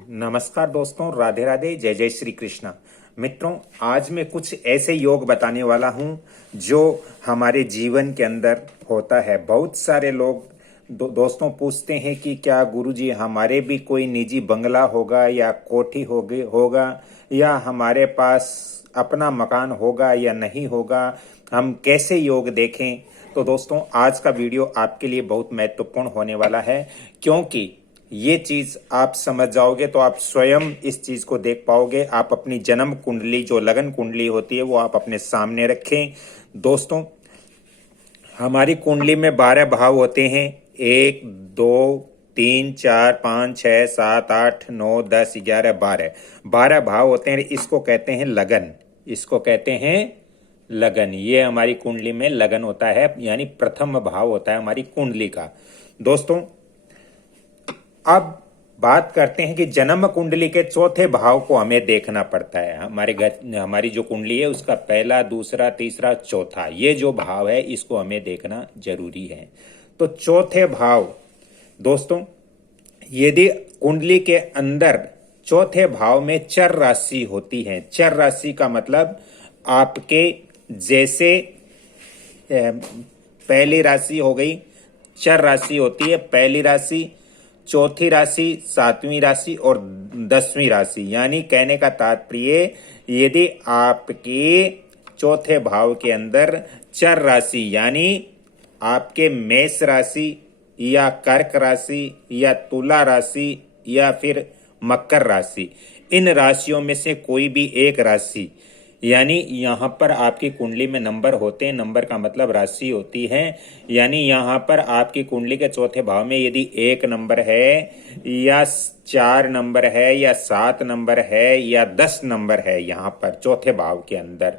नमस्कार दोस्तों, राधे राधे, जय जय श्री कृष्णा। मित्रों, आज मैं कुछ ऐसे योग बताने वाला हूं जो हमारे जीवन के अंदर होता है। बहुत सारे लोग दोस्तों पूछते हैं कि क्या गुरुजी हमारे भी कोई निजी बंगला होगा या कोठी होगा या हमारे पास अपना मकान होगा या नहीं होगा, हम कैसे योग देखें। तो दोस्तों, आज का वीडियो आपके लिए बहुत महत्वपूर्ण होने वाला है, क्योंकि ये चीज आप समझ जाओगे तो आप स्वयं इस चीज को देख पाओगे। आप अपनी जन्म कुंडली, जो लगन कुंडली होती है, वो आप अपने सामने रखें। दोस्तों, हमारी कुंडली में 12 भाव होते हैं। 1 2 3 4 5 6 7 8 9 10 11 12 12 भाव होते हैं। इसको कहते हैं लगन। इसको कहते हैं लगन। ये हमारी कुंडली में लगन होता है, यानी प्रथम भाव होता है हमारी कुंडली का। दोस्तों, अब बात करते हैं कि जन्म कुंडली के चौथे भाव को हमें देखना पड़ता है। हमारी जो कुंडली है उसका पहला, दूसरा, तीसरा, चौथा, ये जो भाव है इसको हमें देखना जरूरी है। तो चौथे भाव, दोस्तों, यदि कुंडली के अंदर चौथे भाव में चर राशि होती है। चर राशि का मतलब आपके जैसे पहली राशि हो गई, चर राशि होती है पहली राशि, चौथी राशि, सातवीं राशि और 10वीं राशि। यानी कहने का तात्पर्य, यदि आपके चौथे भाव के अंदर चर राशि यानी आपके मेष राशि या कर्क राशि या तुला राशि या फिर मकर राशि, इन राशियों में से कोई भी एक राशि, यानी यहां पर आपकी कुंडली में नंबर होते हैं। नंबर का मतलब राशि होती है। यानी यहां पर आपकी कुंडली के चौथे भाव में यदि 1 नंबर है या 4 नंबर है या 7 नंबर है या 10 नंबर है यहां पर चौथे भाव के अंदर,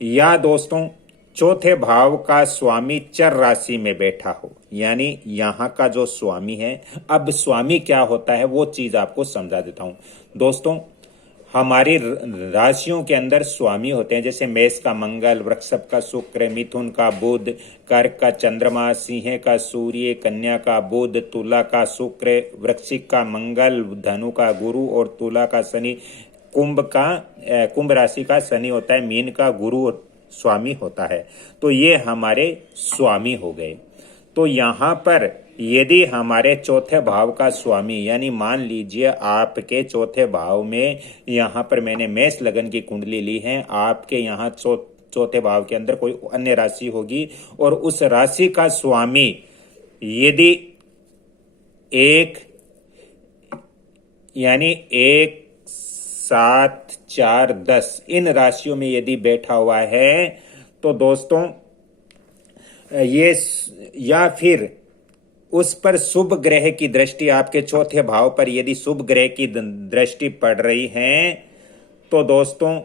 या दोस्तों चौथे भाव का स्वामी चर राशि में बैठा हो, यानी यहां का जो स्वामी है। अब स्वामी क्या होता है वो चीज आपको समझा देता हूं। दोस्तों, हमारी राशियों के अंदर स्वामी होते हैं, जैसे मेष का मंगल, वृषभ का शुक्र, मिथुन का बुध, कर्क का चंद्रमा, सिंह का सूर्य, कन्या का बुध, तुला का शुक्र, वृश्चिक का मंगल, धनु का गुरु और तुला का शनि, कुंभ राशि का शनि होता है, मीन का गुरु स्वामी होता है। तो ये हमारे स्वामी हो गए। तो यहां पर यदि हमारे चौथे भाव का स्वामी, यानी मान लीजिए आपके चौथे भाव में, यहां पर मैंने मेष लगन की कुंडली ली है, आपके यहां चौथे भाव के अंदर कोई अन्य राशि होगी और उस राशि का स्वामी यदि 1 यानी 1 7 4 10 इन राशियों में यदि बैठा हुआ है, तो दोस्तों ये, या फिर उस पर शुभ ग्रह की दृष्टि, आपके चौथे भाव पर यदि शुभ ग्रह की दृष्टि पड़ रही है, तो दोस्तों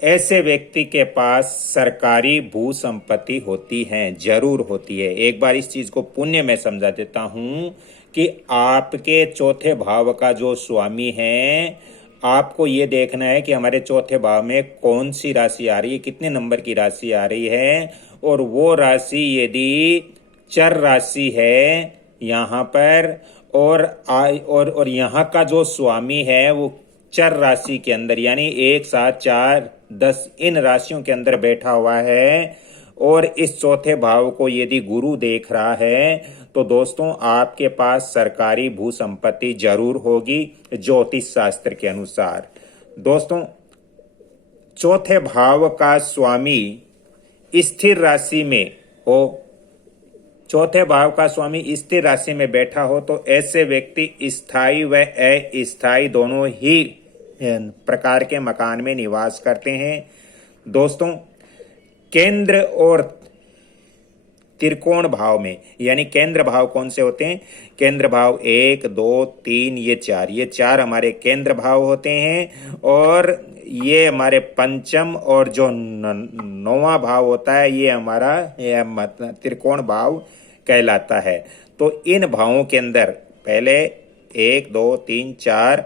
ऐसे व्यक्ति के पास सरकारी भू संपत्ति होती है, जरूर होती है। एक बार इस चीज को पुण्य में समझा देता हूं कि आपके चौथे भाव का जो स्वामी है, आपको ये देखना है कि हमारे चौथे भाव में कौन सी राशि आ रही है, कितने नंबर की राशि आ रही है, और वो राशि यदि चर राशि है यहाँ पर, और यहाँ का जो स्वामी है वो चर राशि के अंदर, यानी 1 7 4 10 इन राशियों के अंदर बैठा हुआ है, और इस चौथे भाव को यदि गुरु देख रहा है, तो दोस्तों आपके पास सरकारी भू संपत्ति जरूर होगी ज्योतिष शास्त्र के अनुसार। दोस्तों, चौथे भाव का स्वामी स्थिर राशि में हो, चौथे भाव का स्वामी स्थिर राशि में बैठा हो, तो ऐसे व्यक्ति स्थायी व अस्थायी दोनों ही प्रकार के मकान में निवास करते हैं। दोस्तों, केंद्र और त्रिकोण भाव में, यानी केंद्र भाव कौन से होते हैं? केंद्र भाव 1 2 3 ये 4 हमारे केंद्र भाव होते हैं, और ये हमारे पंचम और जो 9वां भाव होता है ये हमारा त्रिकोण भाव कहलाता है। तो इन भावों के अंदर पहले 1 2 3 4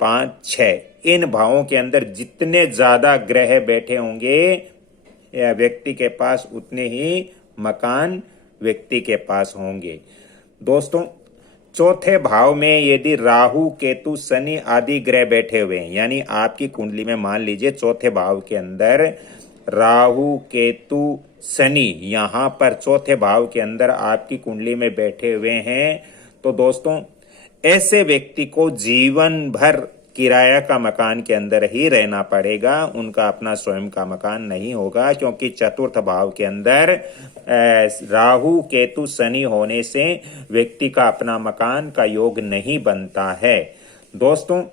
5 6 इन भावों के अंदर जितने ज्यादा ग्रह बैठे होंगे व्यक्ति के पास, उतने ही मकान व्यक्ति के पास होंगे। दोस्तों, चौथे भाव में यदि राहु केतु शनि आदि ग्रह बैठे हुए हैं, यानी आपकी कुंडली में मान लीजिए चौथे भाव के अंदर राहु केतु शनि यहां पर चौथे भाव के अंदर आपकी कुंडली में बैठे हुए हैं, तो दोस्तों ऐसे व्यक्ति को जीवन भर किराया का मकान के अंदर ही रहना पड़ेगा, उनका अपना स्वयं का मकान नहीं होगा, क्योंकि चतुर्थ भाव के अंदर राहु केतु शनि होने से व्यक्ति का अपना मकान का योग नहीं बनता है। दोस्तों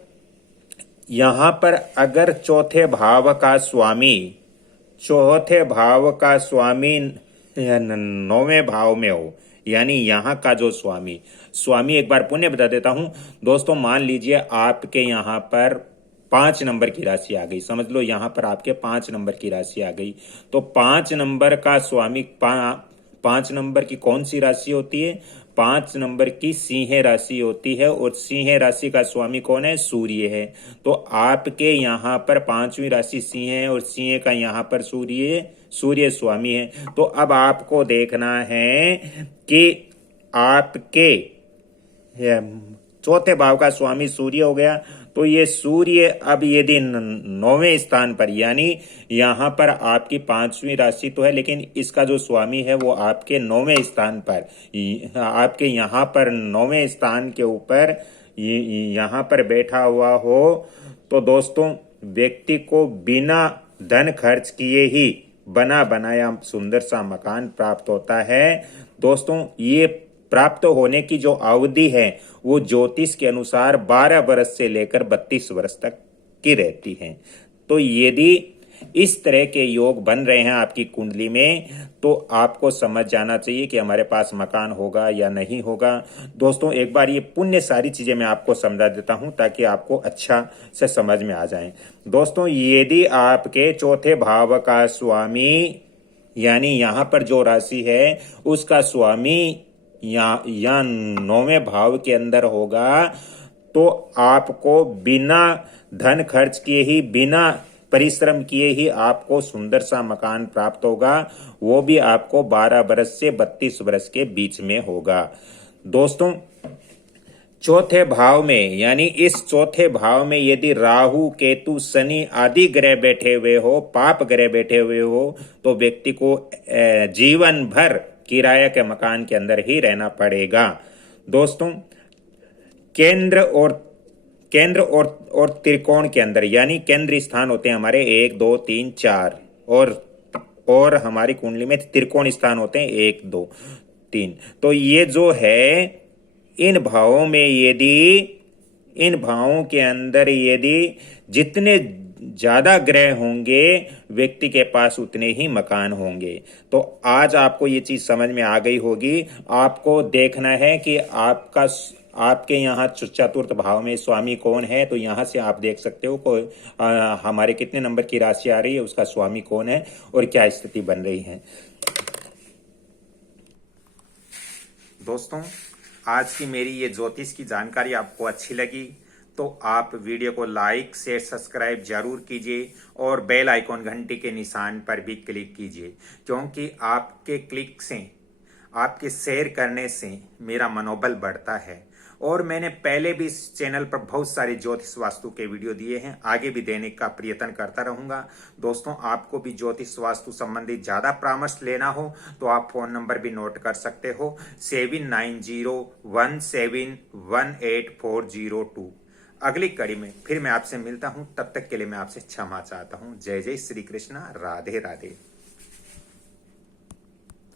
यहां पर अगर चौथे भाव का स्वामी 9वें भाव में हो, यानी यहां का जो स्वामी एक बार पुण्य बता देता हूं दोस्तों, मान लीजिए आपके यहां पर 5 नंबर की राशि आ गई, समझ लो यहां पर आपके 5 नंबर की राशि आ गई, तो 5 नंबर का स्वामी 5 नंबर की कौन सी राशि होती है? 5 नंबर की सिंह राशि होती है, और सिंह राशि का स्वामी कौन है? सूर्य है। तो आपके यहां पर 5वीं राशि सिंह है और सिंह का यहां पर सूर्य स्वामी है। तो अब आपको देखना है कि आपके चौथे भाव का स्वामी सूर्य हो गया, तो ये सूर्य अब यदि 9वें स्थान पर, यानी यहां पर आपकी 5वीं राशि तो है, लेकिन इसका जो स्वामी है वो आपके 9वें स्थान पर, आपके यहां पर 9वें स्थान के ऊपर यहां पर बैठा हुआ हो, तो दोस्तों व्यक्ति को बिना धन खर्च किए ही बना बनाया सुंदर सा मकान प्राप्त होता है। दोस्तों ये प्राप्त होने की जो अवधि है वो ज्योतिष के अनुसार 12 वर्ष से लेकर 32 वर्ष तक की रहती है। तो यदि इस तरह के योग बन रहे हैं आपकी कुंडली में, तो आपको समझ जाना चाहिए कि हमारे पास मकान होगा या नहीं होगा। दोस्तों एक बार ये पुण्य सारी चीजें मैं आपको समझा देता हूं ताकि आपको अच्छा से समझ में आ जाए। दोस्तों यदि आपके चौथे भाव का स्वामी, यानी यहां पर जो राशि है उसका स्वामी या 9वें भाव के अंदर होगा, तो आपको बिना धन खर्च किए ही, बिना परिश्रम किए ही आपको सुंदर सा मकान प्राप्त होगा, वो भी आपको 12 वर्ष से 32 वर्ष के बीच में होगा। दोस्तों चौथे भाव में, यानी इस चौथे भाव में यदि राहु केतु शनि आदि ग्रह बैठे हुए हो, पाप ग्रह बैठे हुए हो, तो व्यक्ति को जीवन भर किराया के मकान के अंदर ही रहना पड़ेगा। दोस्तों केंद्र और त्रिकोण के अंदर, यानी केंद्र स्थान होते हैं हमारे 1 2 3 4, और हमारी कुंडली में त्रिकोण स्थान होते हैं 1 2 3। तो ये जो है इन भावों के अंदर यदि जितने ज्यादा ग्रह होंगे व्यक्ति के पास उतने ही मकान होंगे। तो आज आपको ये चीज समझ में आ गई होगी। आपको देखना है कि आपके यहाँ चतुर्थ भाव में स्वामी कौन है, तो यहां से आप देख सकते हो हमारे कितने नंबर की राशि आ रही है, उसका स्वामी कौन है और क्या स्थिति बन रही है। दोस्तों आज की मेरी ये ज्योतिष की जानकारी आपको अच्छी लगी तो आप वीडियो को लाइक शेयर सब्सक्राइब जरूर कीजिए और बेल आइकॉन घंटी के निशान पर भी क्लिक कीजिए, क्योंकि आपके क्लिक से, आपके शेयर करने से मेरा मनोबल बढ़ता है। और मैंने पहले भी इस चैनल पर बहुत सारे ज्योतिष वास्तु के वीडियो दिए हैं, आगे भी देने का प्रयत्न करता रहूंगा। दोस्तों आपको भी ज्योतिष वास्तु संबंधित ज्यादा परामर्श लेना हो तो आप फोन नंबर भी नोट कर सकते हो 7901718402। अगली कड़ी में फिर मैं आपसे मिलता हूं, तब तक के लिए मैं आपसे क्षमा चाहता हूं। जय जय श्री कृष्णा, राधे राधे।